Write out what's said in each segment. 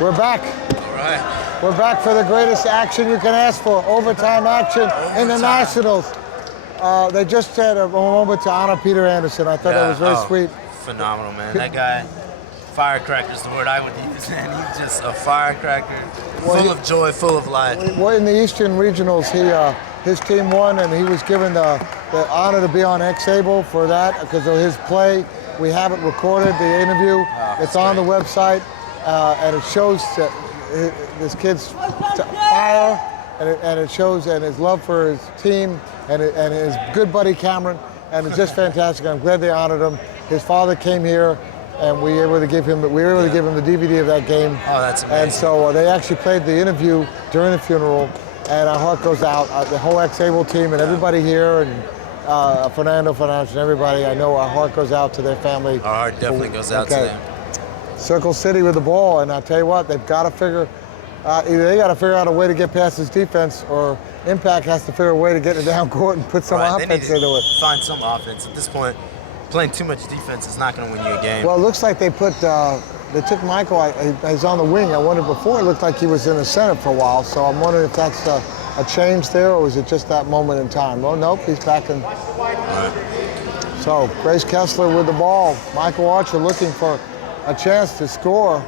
We're back. All right. We're back for the greatest action you can ask for, overtime action in the Nationals. They just had a moment to honor Peter Anderson. I thought that was very sweet. Phenomenal, man. That guy, firecracker is the word I would use. Man, he's just a firecracker, full of joy, full of life. Well, in the Eastern Regionals, his team won, and he was given the honor to be on X-Able for that because of his play. We have it recorded, the interview. It's on the website, and it shows this kid's fire, and it shows and his love for his team and his good buddy Cameron, and it's just fantastic. I'm glad they honored him. His father came here, and we were able to give him the DVD of that game. Oh, that's amazing. And so they actually played the interview during the funeral, and our heart goes out. The whole X-Able team and everybody here, and Fernando Fernandez and everybody. I know our heart goes out to their family. Our heart definitely goes out to them. Circle City with the ball, and I tell you what, they've got to figure. Either they got to figure out a way to get past this defense, or Impact has to figure a way to get it down court and put some offense into it. Find some offense. At this point, playing too much defense is not going to win you a game. Well, it looks like they took Michael. He's on the wing. I wondered before, it looked like he was in the center for a while, so I'm wondering if that's a change there, or was it just that moment in time? Well, nope, he's back in. Right. So, Grace Kessler with the ball. Michael Archer looking for a chance to score.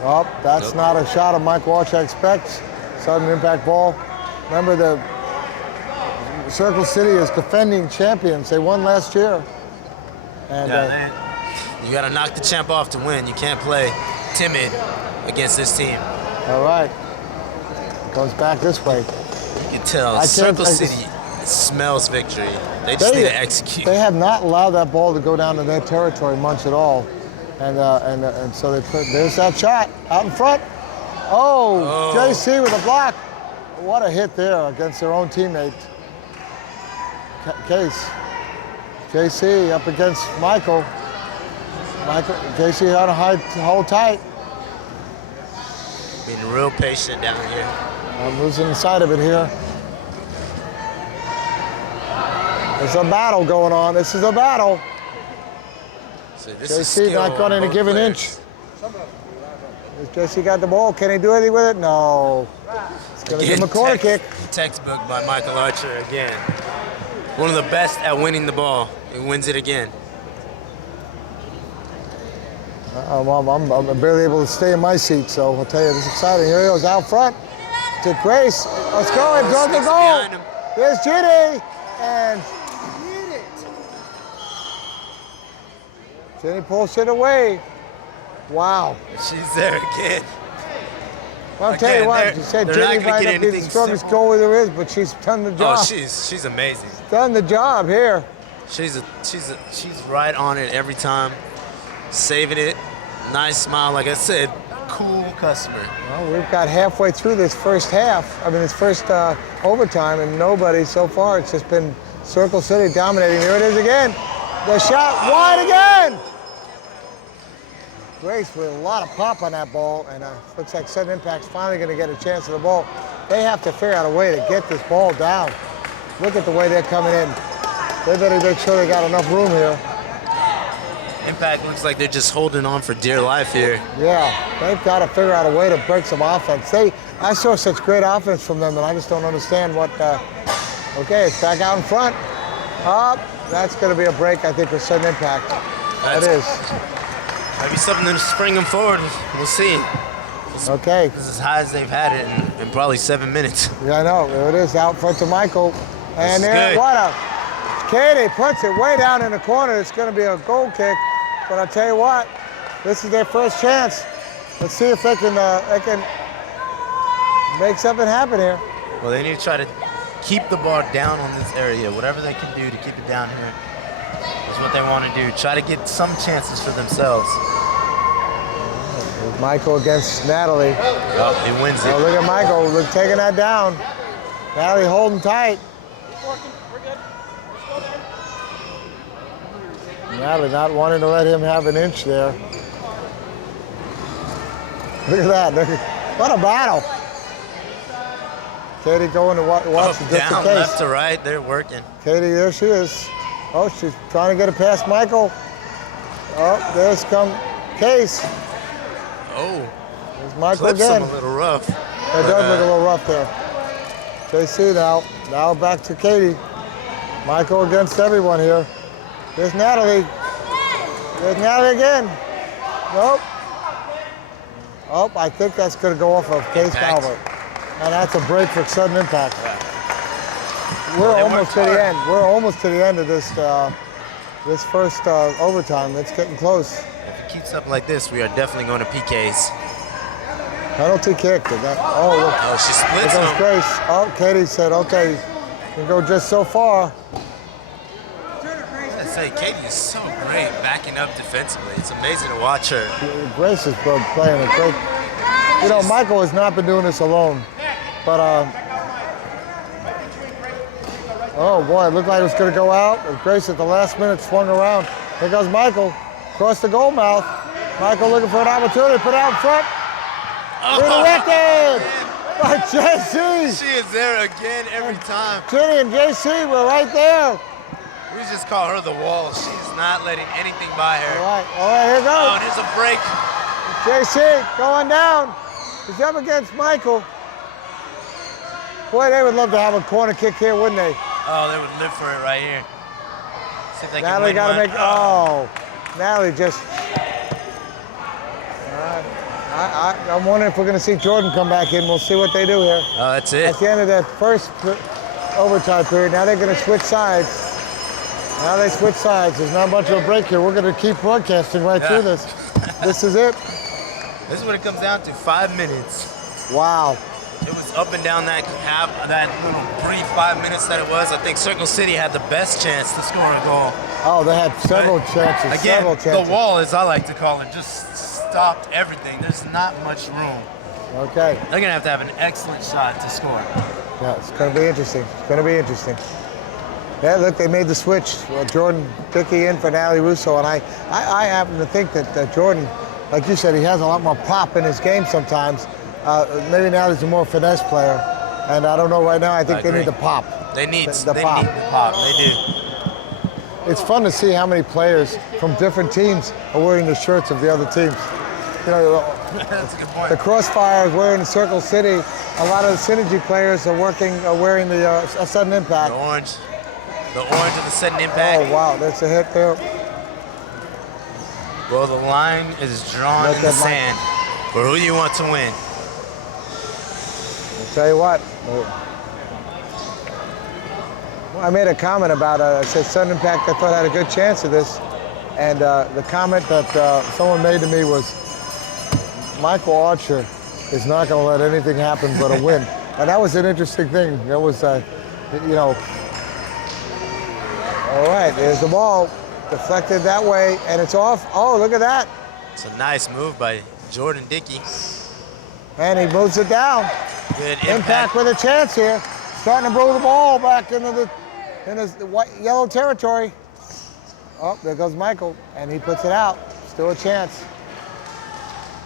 Oh, that's not a shot of Michael Archer expects. Sudden impact ball. Remember, the Circle City is defending champions. They won last year. And you got to knock the champ off to win. You can't play timid against this team. All right. It goes back this way. You can tell Circle City smells victory. They just need to execute. They have not allowed that ball to go down to their territory much at all. And so there's that shot out in front. Oh, JC with a block. What a hit there against their own teammate. Case. JC up against Michael. JC on a hold tight. Being real patient down here. I'm losing sight of it here. There's a battle going on. This is a battle. So JC not going to give an inch. JC got the ball. Can he do anything with it? No. It's going to give him a corner kick. Textbook by Michael Archer again. One of the best at winning the ball. He wins it again. I'm barely able to stay in my seat, so I'll tell you, this is exciting. Here he goes out front to Grace. Let's go. It goes to goal. There's Ginny. And Ginny pulls it away. Wow. She's there again. Well, I'll tell you what, you said Ginny might not be the strongest goalie there is, but she's done the job. Oh, she's amazing. Done the job here. She's right on it every time, saving it. Nice smile, like I said, cool customer. Well, we've got halfway through this first half. I mean, this first overtime, and nobody so far. It's just been Circle City dominating. Here it is again. The shot wide again. Grace with a lot of pop on that ball, and looks like Sudden Impact's finally going to get a chance at the ball. They have to figure out a way to get this ball down. Look at the way they're coming in. They better make sure they got enough room here. Impact looks like they're just holding on for dear life here. Yeah, they've got to figure out a way to break some offense. I saw such great offense from them, and I just don't understand what. Okay, it's back out in front. Up. That's going to be a break, I think, for Sudden Impact. That is. Maybe something to spring them forward. We'll see. Okay. This is as high as they've had it in probably 7 minutes. Yeah, I know. There it is, out front to Michael. And there, what a. Katie puts it way down in the corner. It's going to be a goal kick. But I'll tell you what, this is their first chance. Let's see if they can make something happen here. Well, they need to try to keep the ball down on this area. Whatever they can do to keep it down here is what they want to do. Try to get some chances for themselves. Michael against Natalie. Oh, he wins it. Oh, look at Michael taking that down. Natalie holding tight. Natalie not wanting to let him have an inch there. Look at that. What a battle. Katie going to watch just in down, case. left to right, they're working. Katie, there she is. Oh, she's trying to get it past Michael. Oh, there's come Case. Oh, There's Michael clips again. him a little rough. It does look a little rough there. JC now. Now back to Katie. Michael against everyone here. There's Natalie. There's Natalie again. Nope. Oh, I think that's going to go off of Case Calvert. And that's a break for sudden impact. We're almost to the end. We're almost to the end of this this first overtime. It's getting close. If it keeps up like this, we are definitely going to PKs. Penalty kick. Oh, look. Oh, she splits There goes them. Grace. Oh, Katie said, okay, you can go just so far. I say, Katie is so great backing up defensively. It's amazing to watch her. Grace is playing a great. You know, Michael has not been doing this alone, but oh boy, it looked like it was going to go out. And Grace at the last minute swung around. Here goes Michael across the goal mouth. Michael looking for an opportunity, put it out front. Redirected by JC. She is there again every time. Ginny and JC were right there. We just call her the wall. She's not letting anything by her. All right, here Oh, goes. there's a break. JC going down. He's up against Michael. Boy, they would love to have a corner kick here, wouldn't they? Oh, they would live for it right here. See if they can Natalie win got to one. make. Oh, Natalie just. I'm wondering if we're going to see Jordan come back in. We'll see what they do here. Oh, that's it. At the end of that first overtime period, now they're going to switch sides. Now they switch sides. There's not much of a break here. We're going to keep broadcasting right through this. This is it. This is what it comes down to, 5 minutes. Wow. It was up and down that little brief 5 minutes that it was. I think Circle City had the best chance to score a goal. Oh, they had several chances. Again, several chances. the wall, as I like to call it, just stopped everything. There's not much room. Okay. They're going to have an excellent shot to score. Yeah, it's going to be interesting. It's going to be interesting. Yeah, look, they made the switch. Jordan Dickey in for Natalie Russo, and I happen to think that Jordan, like you said, he has a lot more pop in his game sometimes. Maybe Natalie's a more finesse player, and I don't know right now. I think they need the pop. They need the pop. pop. Need the pop. They do. It's fun to see how many players from different teams are wearing the shirts of the other teams. You know, That's a good point. the Crossfire is wearing Circle City. A lot of the Synergy players are wearing the Sudden Impact. The orange of the sudden impact. Oh wow, that's a hit there. Well, the line is drawn in the sand for who you want to win. I'll tell you what. Well, I made a comment about it. I said Sudden Impact, I thought had a good chance of this. And the comment that someone made to me was, Michael Archer is not going to let anything happen but a win. And that was an interesting thing. That was, you know, all right, there's the ball. Deflected that way, and it's off. Oh, look at that. It's a nice move by Jordan Dickey. And he moves it down. Good Impact with a chance here. Starting to move the ball back into the white, yellow territory. Oh, there goes Michael, and he puts it out. Still a chance.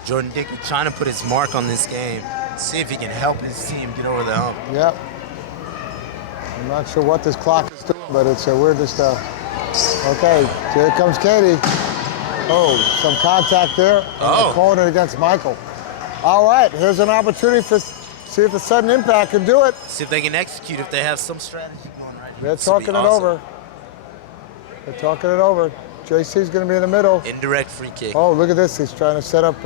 Jordan Dickey trying to put his mark on this game. See if he can help his team get over the hump. Yep. I'm not sure what this clock is doing, but it's we're just okay. Here comes Katie. Oh, some contact there. And calling it against Michael. All right, here's an opportunity for see if the Sudden Impact can do it. See if they can execute, if they have some strategy going right here. They're talking it over. They're talking it over. JC's going to be in the middle. Indirect free kick. Oh, look at this. He's trying to set up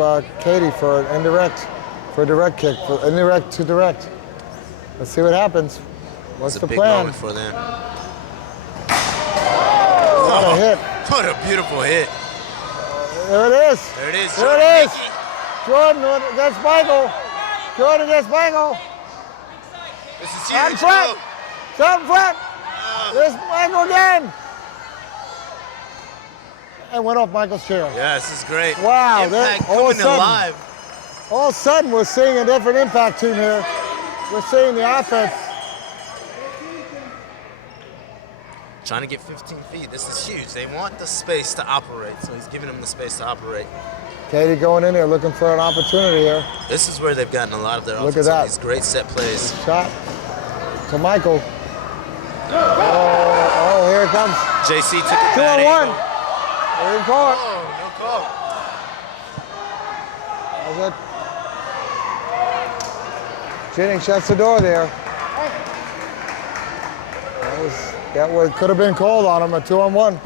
Katie for an indirect, for a direct kick, for indirect to direct. Let's see what happens. What's the plan? It's a big moment for them. What a hit. What a beautiful hit. There it is. There it is. There it is. Jordan against Michael. Jordan against Michael. This is Out huge. front. Out front. There's Michael again. And went off Michael's chair. Yeah, this is great. Wow. Impact All of coming a sudden, alive. all of a sudden, we're seeing a different Impact team here. We're seeing the offense. Trying to get 15 feet. This is huge. They want the space to operate, so he's giving them the space to operate. Katie going in there looking for an opportunity here. This is where they've gotten a lot of their Look offense. at that. These great set plays. Shot to Michael. Oh, here it comes. JC took it 2 bad on 1. angle. There you call it. Oh, no call. Good. Jennings shuts the door there. That could have been called on him, a 2-on-1.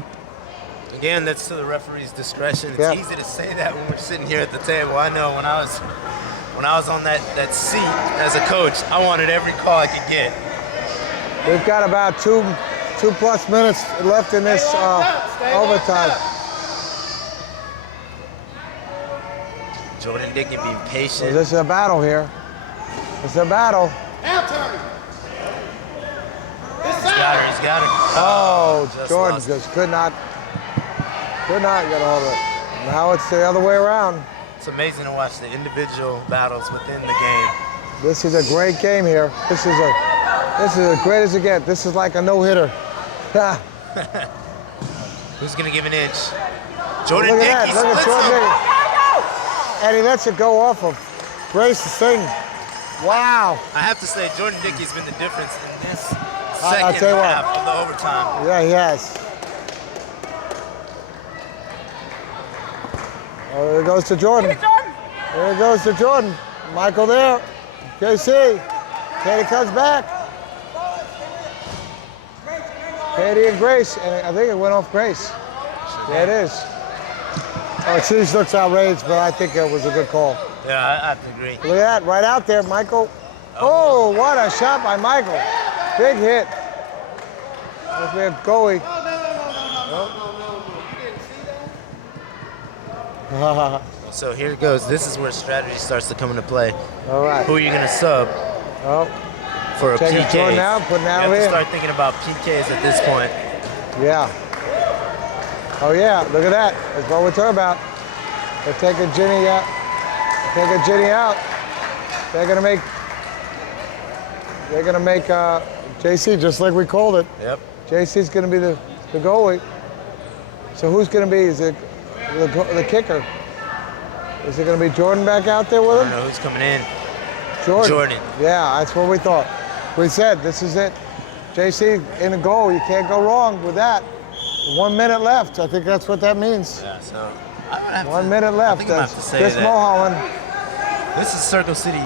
Again, that's to the referee's discretion. It's Yep. easy to say that when we're sitting here at the table. I know when I was on that seat as a coach, I wanted every call I could get. We've got about two plus minutes left in this overtime. Jordan Dickey being So patient. this is a battle here. It's a battle. He's got her. Oh, just Jordan lost it. just could not get a hold of it. Now it's the other way around. It's amazing to watch the individual battles within the game. This is a great game here. This is as great as it gets. This is like a no-hitter. Who's gonna give an inch? Jordan Look at Dickey that. Look at splits Jordan him. Dickey. And he lets it go off of Grace's thing. Wow. I have to say, Jordan Dickey's been the difference in this I'll second tell you what. half of the overtime. Yeah, he has. Oh, there goes to Jordan. There goes to Jordan. Michael there. KC. Katie comes back. Katie and Grace. And I think it went off Grace. There it is. Oh, she looks outraged, but I think it was a good call. Yeah, I have to agree. Look at that, right out there, Michael. Oh, what a shot by Michael. Big hit. There's we have goalie. So here it goes. This is where strategy starts to come into play. All right. Who are you going to sub Oh, for a taking PK? Jordan out, putting You out have to in. start thinking about PKs at this point. yeah. Oh yeah, look at that. That's what we're talking about. They're taking Ginny out. Taking Ginny out. They're gonna make JC just like we called it. Yep. JC's gonna be the goalie. So who's gonna be? Is it the kicker? Is it gonna be Jordan back out there with I him? don't know who's coming in. Jordan. Yeah, that's what we thought. We said this is it. JC in the goal. You can't go wrong with that. 1 minute left. I think that's what that means. Yeah, so I'm gonna have 1 to, minute I left. think I'm gonna have to say Chris that Mulholland. this is Circle City.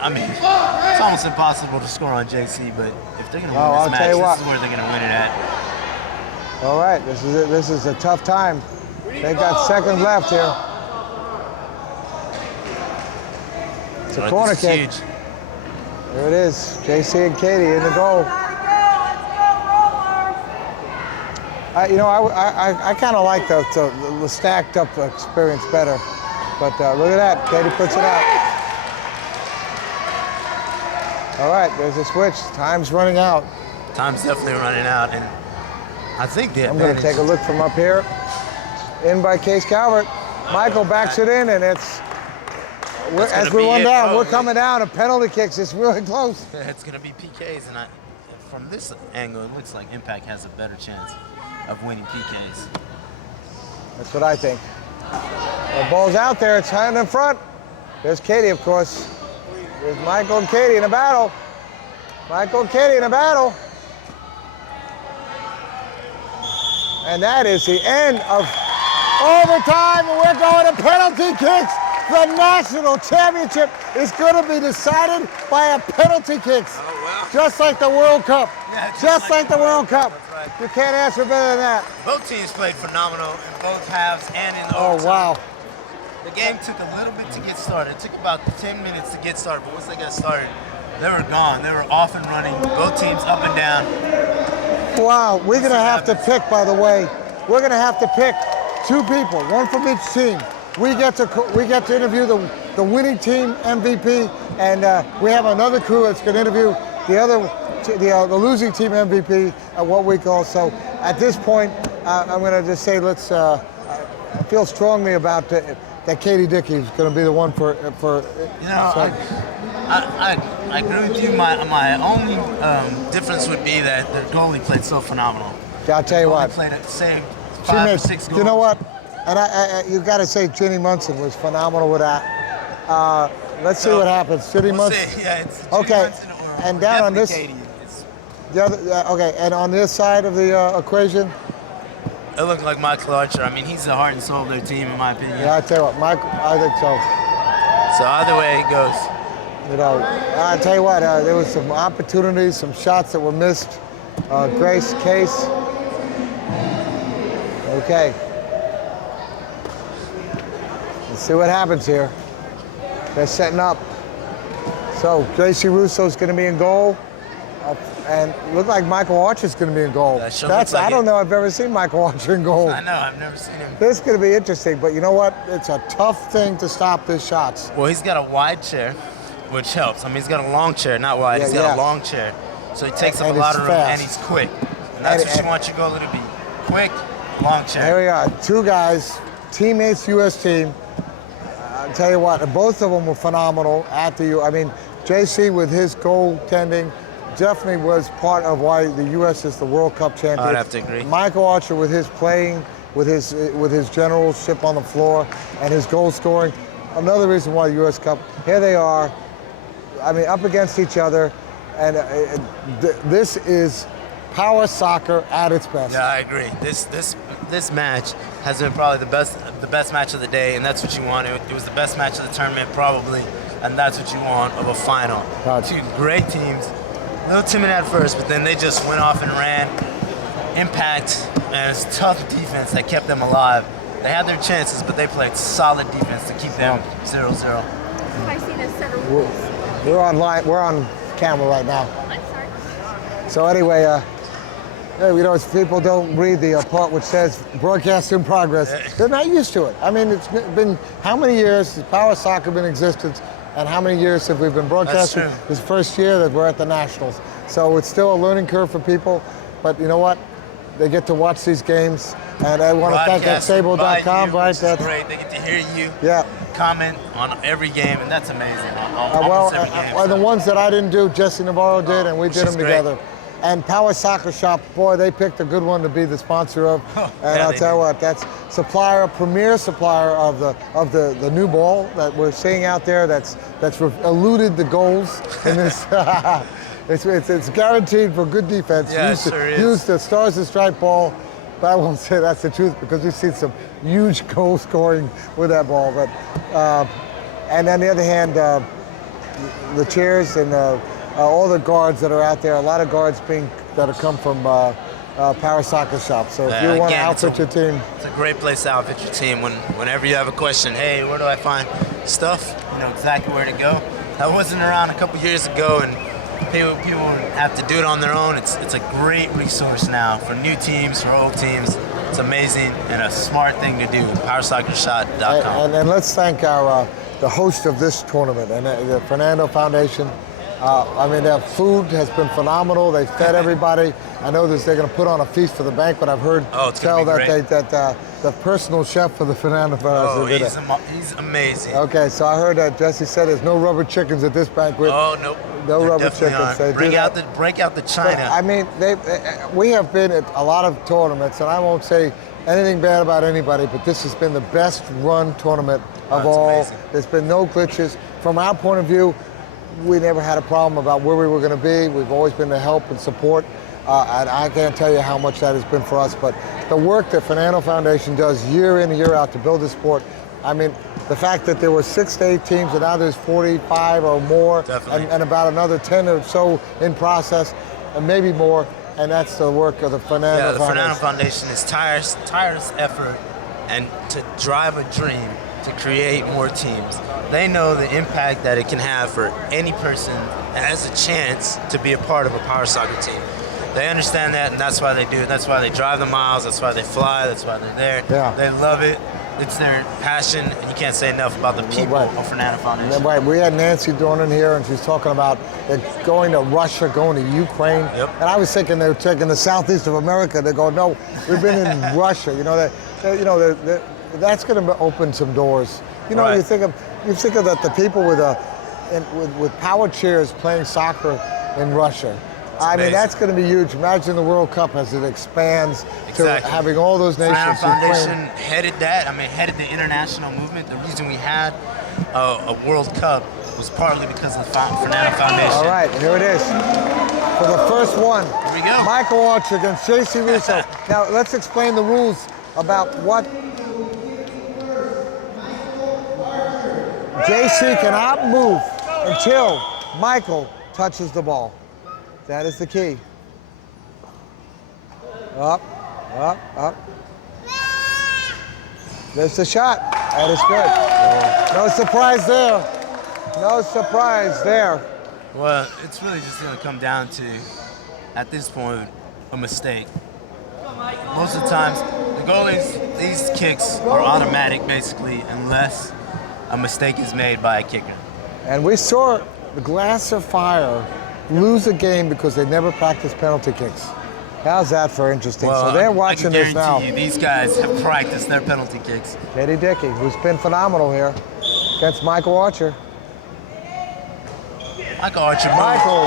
I mean, it's almost impossible to score on JC, but if they're gonna win I'll this tell you match, what. this is where they're gonna win it at. All right, this is it. This is a tough time. They got seconds left here. It's a So corner this is kick. huge. There it is. JC and Katie in the goal. I kind of like the stacked up experience better. But look at that. Katie puts it out. All right, there's a switch. Time's running out. Time's definitely running out, and I think the I'm going to advantage. take a look from up here. In by Case Calvert. Michael backs it in, and as gonna we be run it, down, we're probably. coming down to penalty kicks. It's really close. It's gonna be PKs, and from this angle, it looks like Impact has a better chance of winning PKs. That's what I think. The ball's out there. It's hand in front. There's Katie, of course. There's Michael and Katie in a battle. Michael and Katie in a battle. And that is the end of overtime, and we're going to penalty kicks. The national championship is going to be decided by a penalty kicks. Oh, wow. Just like the World Cup. Yeah, just like the World Cup. That's right. You can't ask for better than that. Both teams played phenomenal in both halves and in Oh, overtime. wow. The game took a little bit to get started. It took about 10 minutes to get started, but once they got started, they were gone. They were off and running. Both teams up and down. Wow, we're going to have to pick, by the way, we're going to have to pick two people, one from each team. We get to interview the winning team MVP, and we have another crew that's going to interview the losing team MVP at what we call. So at this point, I'm going to just say I feel strongly about that Katie Dickey is going to be the one for. You know, so- I agree with you. My only difference would be that the goalie played so phenomenal. I'll tell you Goalie what. played saved She 5 or made, 6 goals. you know what? And you got to say, Ginny Munson was phenomenal with that. Let's see what happens. Ginny We'll Munson. see. Yeah, it's Okay, Munson or and down on definitely this- Katie. It's, The other, okay, and on this side of the equation, it looked like Michael Archer. I mean, he's the heart and soul of their team, in my opinion. yeah, I tell you what, Mike, I think so. So either way it goes. You know, I tell you what, there was some opportunities, some shots that were missed. Grace Case. Okay. Let's see what happens here. They're setting up. So J.C. Russo's going to be in goal. And look like Michael Archer's going to be in goal. I don't know if I've ever seen Michael Archer in goal. I know, I've never seen him. This is going to be interesting, but you know what? It's a tough thing to stop his shots. Well, he's got a wide chair, which helps. I mean, he's got a long chair, not wide. He's got a long chair. So he takes up a lot of room, and he's quick. And that's what you want your goalie to be. Quick, long chair. There we are. Two guys, teammates, U.S. team. I'll tell you what, both of them were phenomenal at the I mean, JC with his goaltending definitely was part of why the U.S. is the World Cup champion. I'd have to agree. Michael Archer with his playing, with his generalship on the floor and his goal scoring, another reason why the U.S. Cup. Here they are, I mean, up against each other, and this is power soccer at its best. Yeah, I agree. This match has been probably the best match of the day, and that's what you want. It was the best match of the tournament, probably, and that's what you want of a final. Two great teams. A little timid at first, but then they just went off and ran. Impact, and it's tough defense that kept them alive. They had their chances, but they played solid defense to keep them 0-0. I see the set of rules. We're on camera right now. I'm sorry. So anyway, you know, people don't read the part which says broadcast in progress. They're not used to it. I mean, it's been how many years has power soccer been in existence, and how many years have we been broadcasting? That's true. This first year that we're at the Nationals. So it's still a learning curve for people, but you know what? They get to watch these games, and I want to thank xable.com, right? That's great. They get to hear you comment on every game, and that's amazing. The ones that I didn't do, Jesse Navarro did, and we did them together. And Power Soccer Shop, boy, they picked a good one to be the sponsor of. And I'll tell you what, that's premier supplier of the new ball that we're seeing out there. That's eluded the goals in this. It's guaranteed for good defense. Yeah, use the Stars and Stripe ball. But I won't say that's the truth because we've seen some huge goal scoring with that ball. But and on the other hand, the chairs and all the guards that are out there, a lot of guards that have come from Power Soccer Shop. So if you want to outfit your team, it's a great place to outfit your team. Whenever you have a question, hey, where do I find stuff? You know exactly where to go. That wasn't around a couple years ago, and people have to do it on their own. It's a great resource now for new teams, for old teams. It's amazing and a smart thing to do. PowerSoccerShot.com. And let's thank the host of this tournament and the Fernando Foundation. I mean, their food has been phenomenal. They fed everybody. I know they're going to put on a feast for the banquet. I've heard that the personal chef for the Fernando Foundation. Oh, he's amazing. Okay, so I heard that Jesse said there's no rubber chickens at this banquet. Oh, nope. No rubber chickens. Break out the china. But, I mean, we have been at a lot of tournaments, and I won't say anything bad about anybody, but this has been the best run tournament of all. Amazing. There's been no glitches. From our point of view, we never had a problem about where we were going to be. We've always been to help and support, and I can't tell you how much that has been for us. But the work that Fernando Foundation does year in and year out to build this sport, I mean, the fact that there were 6 to 8 teams and now there's 45 or more, and about another 10 or so in process, and maybe more, and that's the work of the Fernando Foundation. Yeah, the Fernando Foundation is tireless effort and to drive a dream to create more teams. They know the impact that it can have for any person that has a chance to be a part of a power soccer team. They understand that, and that's why they do it. That's why they drive the miles. That's why they fly. That's why they're there. Yeah. They love it. It's their passion, and you can't say enough about the people of Fernando Foundation. Right. We had Nancy Dornan here, and she's talking about going to Russia, going to Ukraine. Yep. And I was thinking they were taking the southeast of America. They go, no, we've been in Russia. You know, that's going to open some doors. You know, you think of that the people with power chairs playing soccer in Russia. I mean, that's going to be huge. Imagine the World Cup as it expands to having all those nations. Fernando Foundation headed that. I mean, headed the international movement. The reason we had a World Cup was partly because of the Fernando Foundation. All right, here it is. For the first one, here we go. Michael Archer against J.C. Russo. Now, let's explain the rules about what JC cannot move until Michael touches the ball. That is the key. Up, up, up. There's the shot. That is good. No surprise there. No surprise there. Well, it's really just going to come down to, at this point, a mistake. Most of the times, the goalies, these kicks are automatic, basically, unless a mistake is made by a kicker. And we saw the Glass of Fire lose a game because they never practiced penalty kicks. How's that for interesting? Well, so they're watching I can this now. guarantee you, these guys have practiced their penalty kicks. Eddie Dickey, who's been phenomenal here against Michael Archer. Michael Archer. Michael,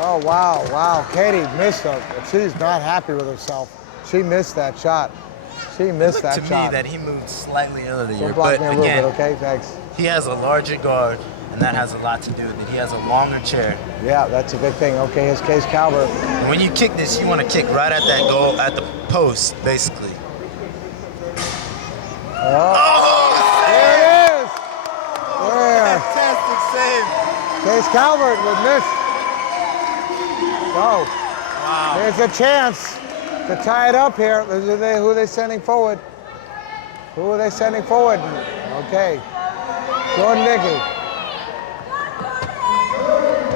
oh, wow, wow. Katie missed it. She's not happy with herself. She missed that shot. She missed that to shot. me that he moved slightly earlier, Block but me a little again, bit, okay? Thanks. he has a larger guard, and that has a lot to do with it. He has a longer chair. Yeah, that's a big thing. Okay, here's Case Calvert. And when you kick this, you want to kick right at that goal, at the post, basically. Oh, there it is. There. Fantastic save. Case Calvert would miss. So, Wow. there's a chance to tie it up here. Who are they sending forward? Who are they sending forward? Okay. Jordan Dickey.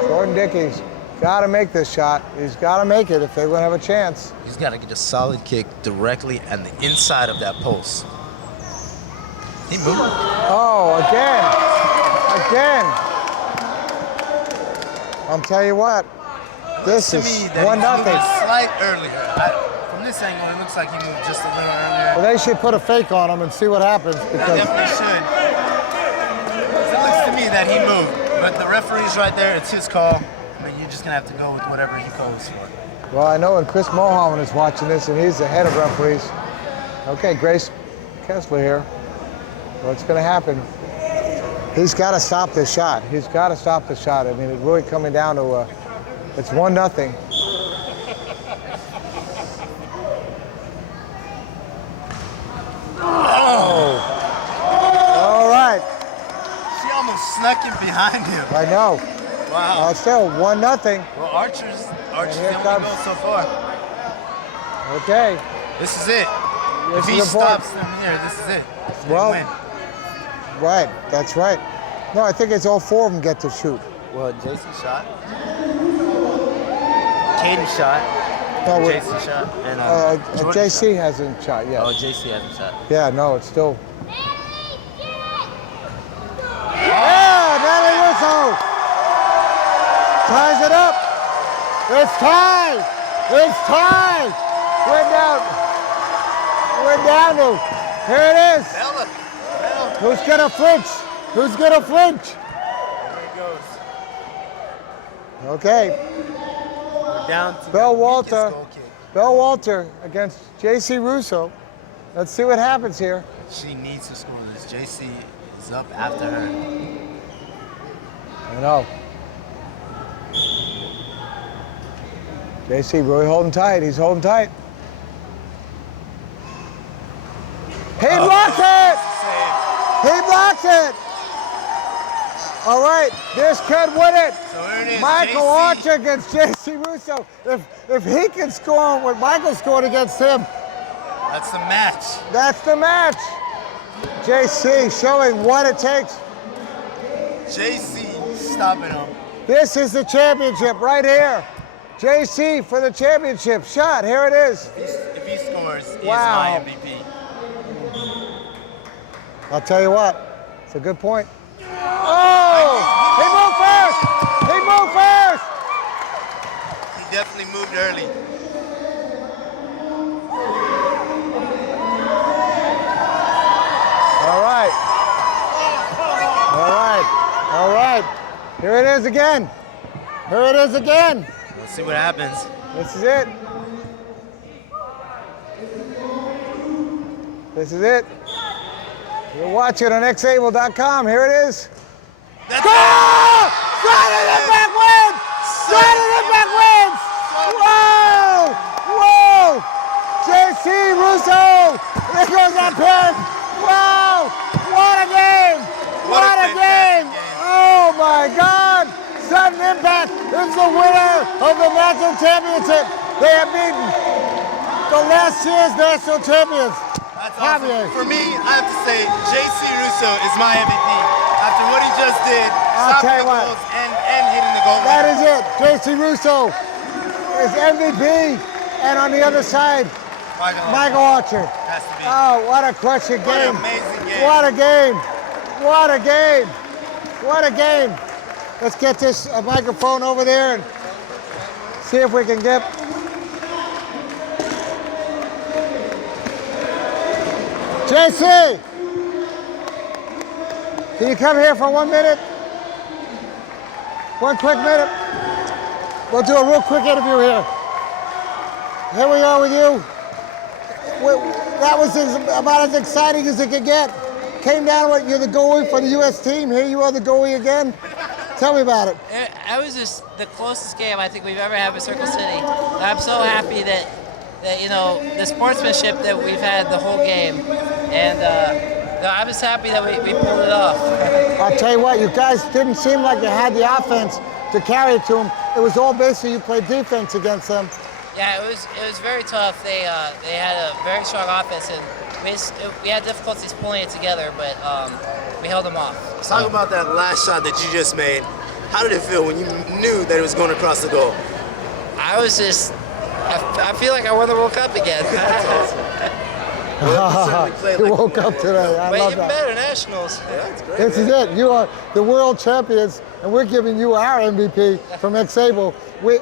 Jordan Dickey's got to make this shot. He's got to make it if they're going to have a chance. He's got to get a solid kick directly at the inside of that post. He moved. Oh, again. I'm telling you what. This To is me, that 1-0. he moved a slight earlier. From this angle, it looks like he moved just a little earlier. Well, they should put a fake on him and see what happens They because definitely should. It looks to me that he moved, but the referee's right there. It's his call. I mean, you're just gonna have to go with whatever he calls for. well, I know, and Chris Mulholland is watching this, and he's the head of referees. Okay, Grace Kessler here. What's going to happen? He's got to stop this shot. He's got to stop the shot. I mean, it's really coming down to it's 1-0. Oh! All right. She almost snuck in behind him. I know. Wow. Still 1-0. Well, Archer's here the only comes- goal so far. Okay. This is it. This If he is important. stops them here, this is it. They Well, win. right. That's right. No, I think it's all four of them get to shoot. Well, JC shot. Caden shot. No, JC shot. And Jordan JC shot. hasn't shot yet. Oh, JC hasn't shot. Yeah, no, it's still. Yeah, Nelly Russo ties it up. It's tied. It's tied. We're down to. Here it is. Bella. Who's gonna flinch? Who's gonna flinch? There he goes. Okay, We're down to Bell the weakest Walter. goal kick. Bell Walter against JC Russo. Let's see what happens here. She needs to score this. JC is up after her. I know. JC really holding tight. He's holding tight. He blocks it! He blocks it! All right, this could win it. So here it is. Michael JC. Archer against JC Russo. If he can score what Michael scored against him, That's the match. that's the match. JC showing what it takes. JC stopping him. This is the championship right here. JC for the championship shot. Here it is. If he scores, he Wow. is my MVP. I'll tell you what, it's a good point. Oh! He moved first! He moved first! He definitely moved early. All right. All right. All right. Here it is again. Here it is again. Let's see what happens. This is it. This is it. You're watching on xable.com. Here it is. That's Goal! Sliding it back wins! Sliding it back wins! Whoa! Whoa! JC Russo! There goes that pin! is the winner of the national championship. They have beaten the last year's national champions. That's awesome. For me, I have to say, J.C. Russo is my MVP. After what he just did, stopping the goals and hitting the goal. That is it. J.C. Russo is MVP, and on the other side, Michael Archer. Has to be. Oh, what a crushing game. What an amazing game. What a game. What a game. What a game. Let's get this microphone over there and see if we can get... JC! Can you come here for 1 minute? 1 quick minute. We'll do a real quick interview here. Here we are with you. That was about as exciting as it could get. Came down with you're the goalie for the U.S. team. Here you are, the goalie again. Tell me about it. It was just the closest game I think we've ever had with Circle City. I'm so happy that you know, the sportsmanship that we've had the whole game, and I'm just happy that we pulled it off. I'll tell you what, you guys didn't seem like you had the offense to carry it to them. It was all basically you played defense against them. Yeah, it was very tough. They had a very strong offense, and we had difficulties pulling it together, but we held them off. Talk about that last shot that you just made. How did it feel when you knew that it was going across the goal? I was just, I feel like I won the World Cup again. That's awesome. You woke up today. I But love even that. better, nationals. Yeah, that's great. This is it. You are the world champions, and we're giving you our MVP from Xable. We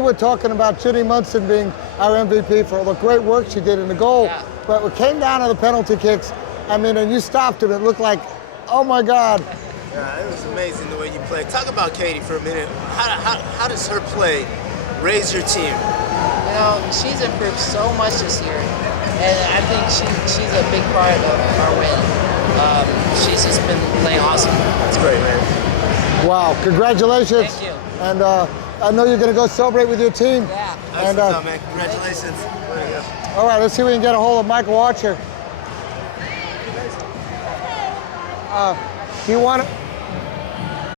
were talking about Judy Munson being our MVP for the great work she did in the goal, Yeah. but it came down to the penalty kicks. I mean, and you stopped him. It looked like, oh my God. Yeah, it was amazing the way you played. Talk about Katie for a minute. How does her play raise your team? You know, she's improved so much this year, and I think she's a big part of our win. She's just been playing awesome. That's great, man. Wow, congratulations. Thank you. And I know you're going to go celebrate with your team. Yeah. That's And, what's up, man. Congratulations. Way to go. All right, let's see if we can get a hold of Michael Archer. Do you want to?